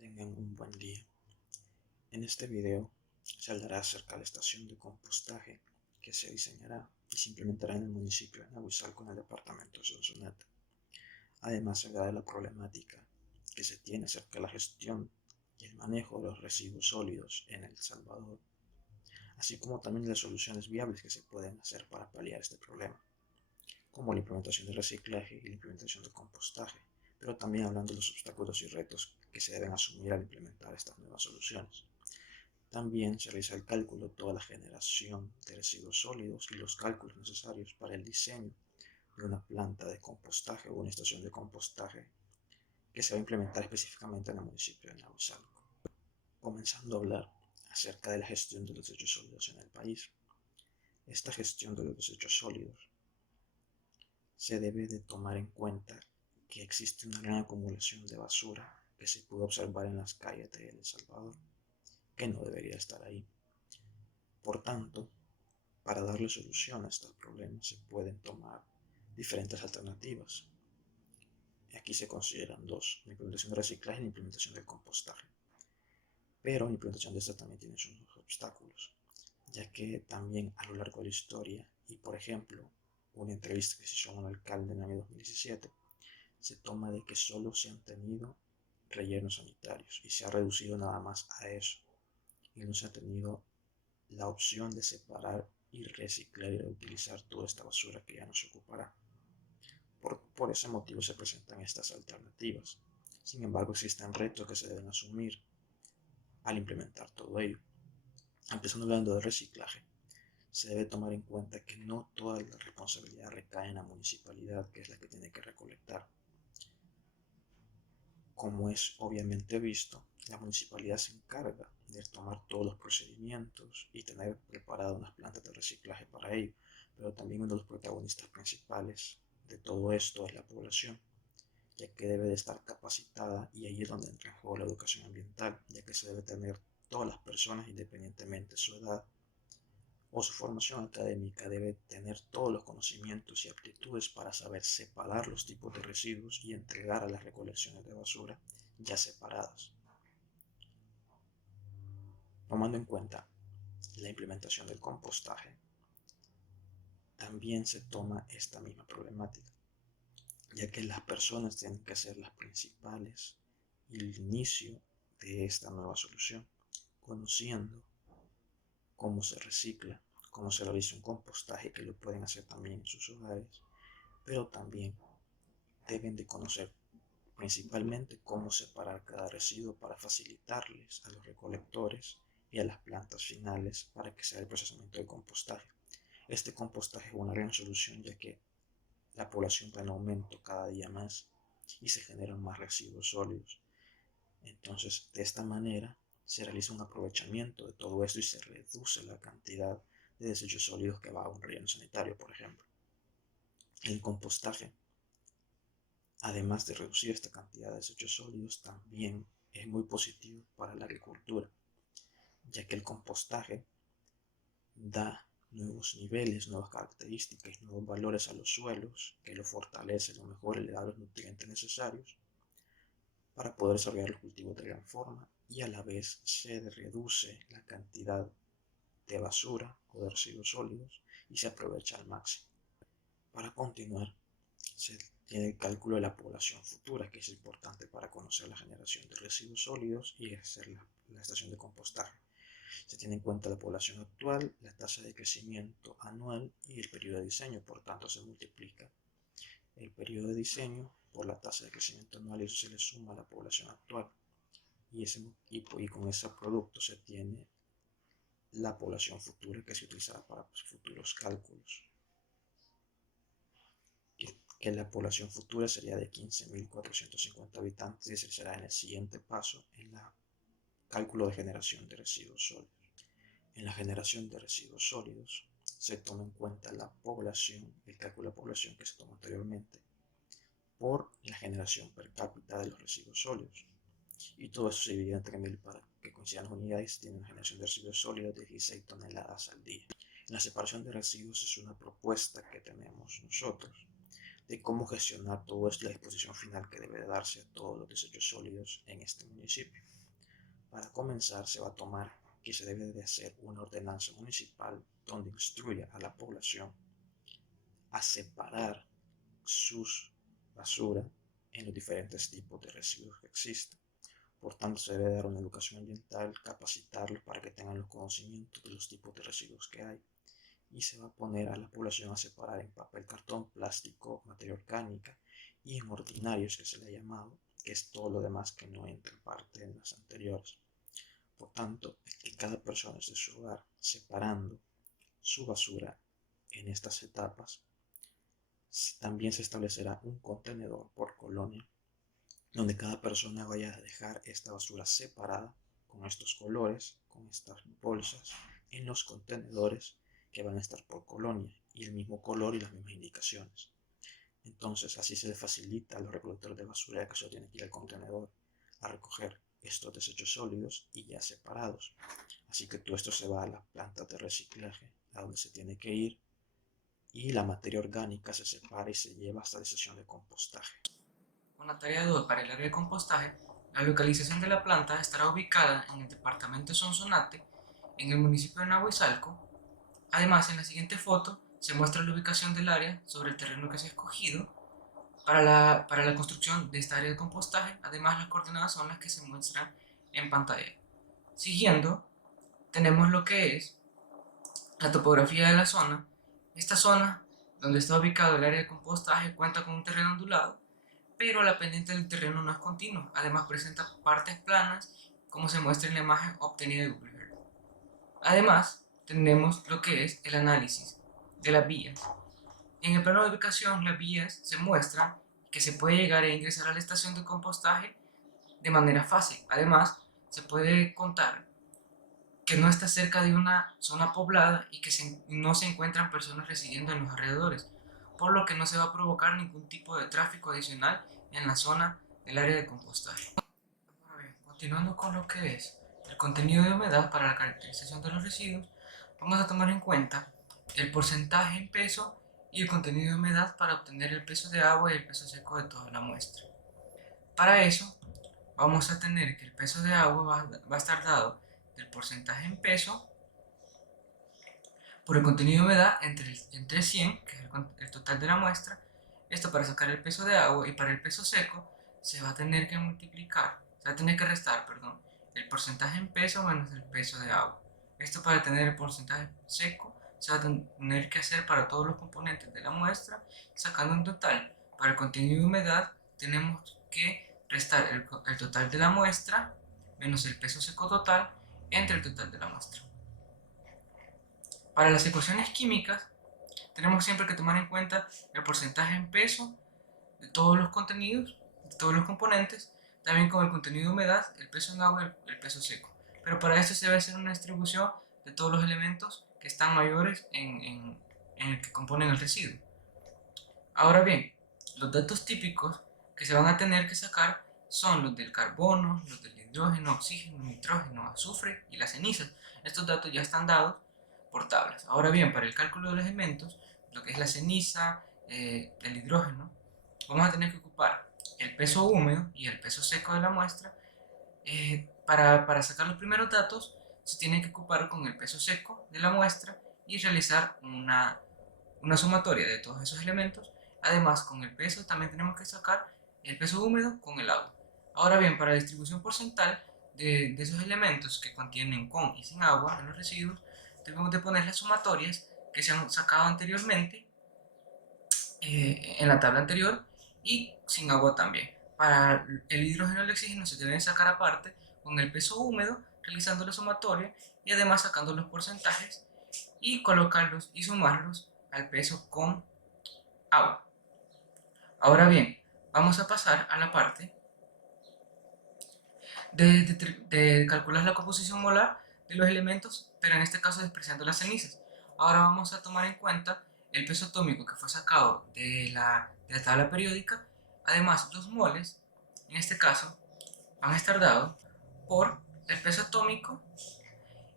Tengan un buen día. En este video se hablará acerca de la estación de compostaje que se diseñará y se implementará en el municipio de Nahuizalco, en el departamento de Sonsonate. Además, se hablará de la problemática que se tiene acerca de la gestión y el manejo de los residuos sólidos en El Salvador, así como también de las soluciones viables que se pueden hacer para paliar este problema, como la implementación del reciclaje y la implementación del compostaje, pero también hablando de los obstáculos y retos que se deben asumir al implementar estas nuevas soluciones. También se realiza el cálculo de toda la generación de residuos sólidos y los cálculos necesarios para el diseño de una planta de compostaje o una estación de compostaje que se va a implementar específicamente en el municipio de Nahuizalco. Comenzando a hablar acerca de la gestión de los desechos sólidos en el país. Esta gestión de los desechos sólidos se debe de tomar en cuenta que existe una gran acumulación de basura que se puede observar en las calles de El Salvador, que no debería estar ahí. Por tanto, para darle solución a estos problemas se pueden tomar diferentes alternativas. Aquí se consideran dos: la implementación de reciclaje y la implementación del compostaje. Pero la implementación de esta también tiene sus obstáculos, ya que también a lo largo de la historia, y por ejemplo, una entrevista que se hizo a un alcalde en el año 2017, se toma de que solo se han tenido rellenos sanitarios y se ha reducido nada más a eso, y no se ha tenido la opción de separar y reciclar y reutilizar toda esta basura que ya no se ocupará. Por ese motivo se presentan estas alternativas. Sin embargo, existen retos que se deben asumir al implementar todo ello. Empezando hablando de reciclaje, se debe tomar en cuenta que no toda la responsabilidad recae en la municipalidad, que es la que tiene que recolectar. Como es obviamente visto, la municipalidad se encarga de tomar todos los procedimientos y tener preparadas unas plantas de reciclaje para ello, pero también uno de los protagonistas principales de todo esto es la población, ya que debe de estar capacitada, y ahí es donde entra en juego la educación ambiental, ya que se debe tener todas las personas, independientemente de su edad o su formación académica, debe tener todos los conocimientos y aptitudes para saber separar los tipos de residuos y entregar a las recolecciones de basura ya separadas. Tomando en cuenta la implementación del compostaje, también se toma esta misma problemática, ya que las personas tienen que ser las principales y el inicio de esta nueva solución, conociendo cómo se recicla, cómo se realiza un compostaje, que lo pueden hacer también en sus hogares, pero también deben de conocer principalmente cómo separar cada residuo para facilitarles a los recolectores y a las plantas finales para que sea el procesamiento del compostaje. Este compostaje es una gran solución, ya que la población va en aumento cada día más y se generan más residuos sólidos. Entonces, de esta manera se realiza un aprovechamiento de todo esto y se reduce la cantidad de desechos sólidos que va a un relleno sanitario, por ejemplo. El compostaje, además de reducir esta cantidad de desechos sólidos, también es muy positivo para la agricultura, ya que el compostaje da nuevos niveles, nuevas características, nuevos valores a los suelos, que lo fortalece, lo mejora y le da los nutrientes necesarios para poder desarrollar los cultivos de gran forma, y a la vez se reduce la cantidad de basura o de residuos sólidos y se aprovecha al máximo. Para continuar, se tiene el cálculo de la población futura, que es importante para conocer la generación de residuos sólidos y hacer la estación de compostaje. Se tiene en cuenta la población actual, la tasa de crecimiento anual y el periodo de diseño. Por tanto, se multiplica el periodo de diseño por la tasa de crecimiento anual y eso se le suma a la población actual. Y con ese producto se tiene la población futura, que se utilizará para futuros cálculos. Que la población futura sería de 15.450 habitantes y ese será en el siguiente paso en el cálculo de generación de residuos sólidos. En la generación de residuos sólidos se toma en cuenta la población, el cálculo de población que se tomó anteriormente, por la generación per cápita de los residuos sólidos. Y todo eso se divide entre 1000 para que coincidan las unidades. Tiene una generación de residuos sólidos de 16 toneladas al día. La separación de residuos es una propuesta que tenemos nosotros, de cómo gestionar todo esto, la disposición final que debe darse a todos los desechos sólidos en este municipio. Para comenzar, se va a tomar que se debe de hacer una ordenanza municipal donde instruya a la población a separar sus basuras en los diferentes tipos de residuos que existen. Por tanto, se debe dar una educación ambiental, capacitarlos para que tengan los conocimientos de los tipos de residuos que hay. Y se va a poner a la población a separar en papel, cartón, plástico, materia orgánica y en ordinarios, que se le ha llamado, que es todo lo demás que no entra en parte en las anteriores. Por tanto, que cada persona desde su hogar, separando su basura en estas etapas, también se establecerá un contenedor por colonia donde cada persona vaya a dejar esta basura separada con estos colores, con estas bolsas, en los contenedores que van a estar por colonia y el mismo color y las mismas indicaciones. Entonces así se le facilita a los recolectores de basura que solo tienen que ir al contenedor a recoger estos desechos sólidos y ya separados. Así que todo esto se va a las plantas de reciclaje, a donde se tiene que ir, y la materia orgánica se separa y se lleva hasta la estación de compostaje. Con la tarea 2 para el área de compostaje, la localización de la planta estará ubicada en el departamento de Sonsonate, en el municipio de Nahuizalco. Además, en la siguiente foto se muestra la ubicación del área sobre el terreno que se ha escogido para la construcción de esta área de compostaje. Además, las coordenadas son las que se muestran en pantalla. Siguiendo, tenemos lo que es la topografía de la zona. Esta zona, donde está ubicado el área de compostaje, cuenta con un terreno ondulado, pero la pendiente del terreno no es continua. Además, presenta partes planas, como se muestra en la imagen obtenida de Google Earth. Además, tenemos lo que es el análisis de las vías. En el plano de ubicación, las vías se muestran que se puede llegar e ingresar a la estación de compostaje de manera fácil. Además, se puede contar que no está cerca de una zona poblada y que no se encuentran personas residiendo en los alrededores, por lo que no se va a provocar ningún tipo de tráfico adicional en la zona del área de compostaje. Continuando con lo que es el contenido de humedad para la caracterización de los residuos, vamos a tomar en cuenta el porcentaje en peso y el contenido de humedad para obtener el peso de agua y el peso seco de toda la muestra. Para eso, vamos a tener que el peso de agua va a estar dado del porcentaje en peso por el contenido de humedad entre 100, que es el total de la muestra. Esto para sacar el peso de agua, y para el peso seco se va a tener que restar, el porcentaje en peso menos el peso de agua. Esto para tener el porcentaje seco se va a tener que hacer para todos los componentes de la muestra, sacando un total. Para el contenido de humedad tenemos que restar el total de la muestra menos el peso seco total entre el total de la muestra. Para las ecuaciones químicas tenemos siempre que tomar en cuenta el porcentaje en peso de todos los contenidos, de todos los componentes, también con el contenido de humedad, el peso en agua y el peso seco. Pero para esto se debe hacer una distribución de todos los elementos que están mayores en el que componen el residuo. Ahora bien, los datos típicos que se van a tener que sacar son los del carbono, los del hidrógeno, oxígeno, nitrógeno, azufre y las cenizas. Estos datos ya están dados por tablas. Ahora bien, para el cálculo de los elementos, lo que es la ceniza, el hidrógeno, vamos a tener que ocupar el peso húmedo y el peso seco de la muestra. Para sacar los primeros datos, se tiene que ocupar con el peso seco de la muestra y realizar una sumatoria de todos esos elementos. Además, con el peso también tenemos que sacar el peso húmedo con el agua. Ahora bien, para la distribución porcentual de esos elementos que contienen con y sin agua en los residuos, debemos de poner las sumatorias que se han sacado anteriormente en la tabla anterior y sin agua también. Para el hidrógeno y el oxígeno se deben sacar aparte con el peso húmedo, realizando la sumatoria y además sacando los porcentajes y colocarlos y sumarlos al peso con agua. Ahora bien, vamos a pasar a la parte de calcular la composición molar de los elementos, pero en este caso despreciando las cenizas. Ahora vamos a tomar en cuenta el peso atómico que fue sacado de la tabla periódica. Además, los moles, en este caso, van a estar dados por el peso atómico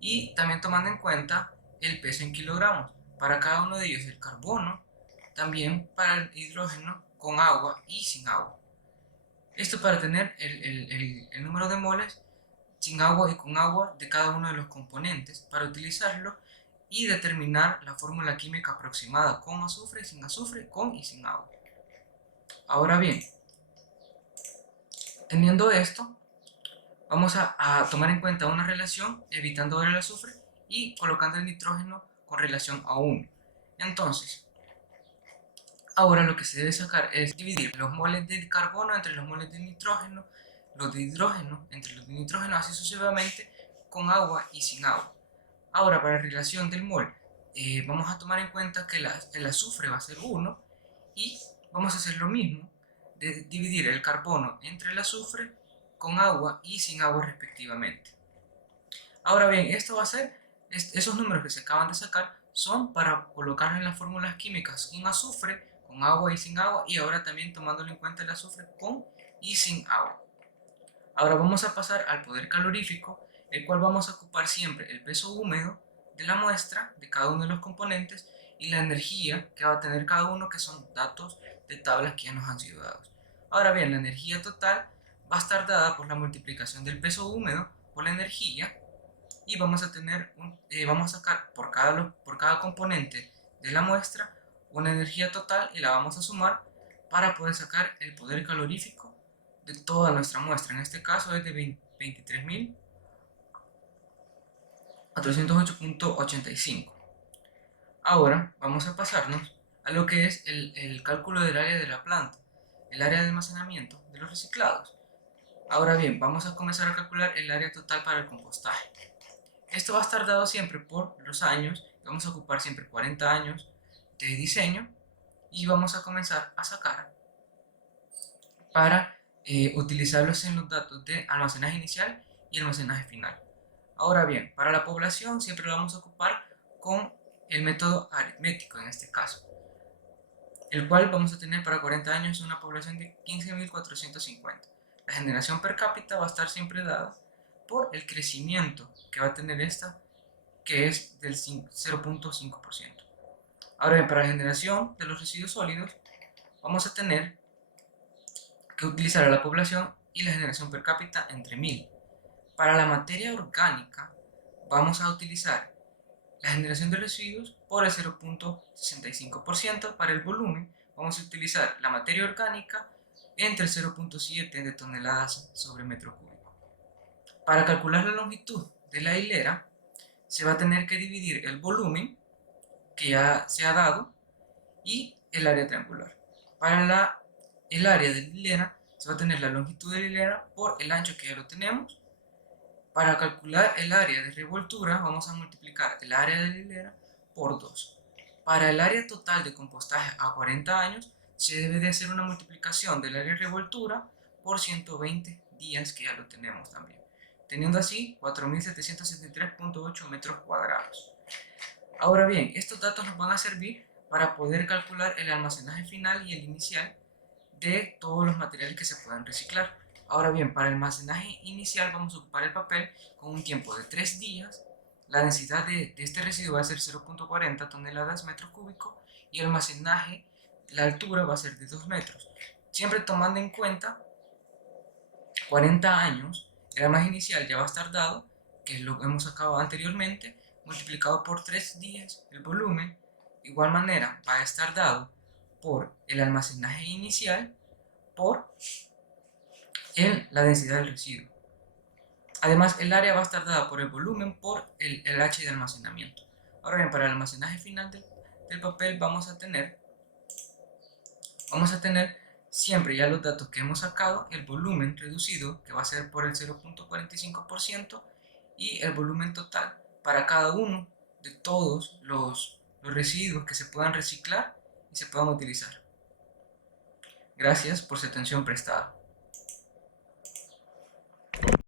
y también tomando en cuenta el peso en kilogramos. Para cada uno de ellos, el carbono también para el hidrógeno con agua y sin agua. Esto para tener el número de moles sin agua y con agua de cada uno de los componentes para utilizarlo y determinar la fórmula química aproximada con azufre, sin azufre, con y sin agua. Ahora bien, teniendo esto, vamos a tomar en cuenta una relación evitando el azufre y colocando el nitrógeno con relación a 1. Entonces, ahora lo que se debe sacar es dividir los moles de carbono entre los moles de nitrógeno, los de hidrógeno entre los de nitrógeno, así sucesivamente, con agua y sin agua. Ahora, para la relación del mol, vamos a tomar en cuenta que el azufre va a ser 1 y vamos a hacer lo mismo de dividir el carbono entre el azufre con agua y sin agua respectivamente. Ahora bien, esto va a ser, esos números que se acaban de sacar son para colocarlos en las fórmulas químicas sin azufre, con agua y sin agua, y ahora también tomándolo en cuenta el azufre con y sin agua. Ahora vamos a pasar al poder calorífico, el cual vamos a ocupar siempre el peso húmedo de la muestra, de cada uno de los componentes, y la energía que va a tener cada uno, que son datos de tablas que ya nos han sido dados. Ahora bien, la energía total va a estar dada por la multiplicación del peso húmedo por la energía, y vamos a tener vamos a sacar por cada componente de la muestra una energía total y la vamos a sumar para poder sacar el poder calorífico de toda nuestra muestra. En este caso es de 23.408.85. Ahora vamos a pasarnos a lo que es el cálculo del área de la planta, el área de almacenamiento de los reciclados. Ahora bien, vamos a comenzar a calcular el área total para el compostaje. Esto va a estar dado siempre por los años, vamos a ocupar siempre 40 años de diseño y vamos a comenzar a sacar para utilizarlos en los datos de almacenaje inicial y almacenaje final. Ahora bien, para la población siempre lo vamos a ocupar con el método aritmético en este caso, el cual vamos a tener para 40 años una población de 15.450. La generación per cápita va a estar siempre dada por el crecimiento que va a tener esta, que es del 0.5%. Ahora bien, para la generación de los residuos sólidos, vamos a tener que utilizar a la población y la generación per cápita entre 1000. Para la materia orgánica, vamos a utilizar la generación de residuos por el 0.65%. Para el volumen, vamos a utilizar la materia orgánica entre 0.7 de toneladas sobre metro cúbico. Para calcular la longitud de la hilera, se va a tener que dividir el volumen que ya se ha dado y el área triangular. Para el área de la hilera, se va a tener la longitud de la hilera por el ancho que ya lo tenemos. Para calcular el área de revoltura, vamos a multiplicar el área de la hilera por 2. Para el área total de compostaje a 40 años, se debe de hacer una multiplicación del área de revoltura por 120 días, que ya lo tenemos también, teniendo así 4.773.8 metros cuadrados. Ahora bien, estos datos nos van a servir para poder calcular el almacenaje final y el inicial de todos los materiales que se puedan reciclar. Ahora bien, para el almacenaje inicial vamos a ocupar el papel con un tiempo de 3 días. La densidad de este residuo va a ser 0.40 toneladas metros cúbicos y el almacenaje, la altura va a ser de 2 metros. Siempre tomando en cuenta 40 años, el almacenaje inicial ya va a estar dado, que lo hemos sacado anteriormente, multiplicado por 3 días. El volumen, de igual manera, va a estar dado por el almacenaje inicial por la densidad del residuo. Además, el área va a estar dada por el volumen por el H de almacenamiento. Ahora bien, para el almacenaje final del papel vamos a tener siempre ya los datos que hemos sacado, el volumen reducido, que va a ser por el 0.45%, y el volumen total para cada uno de todos los residuos que se puedan reciclar y se puedan utilizar. Gracias por su atención prestada.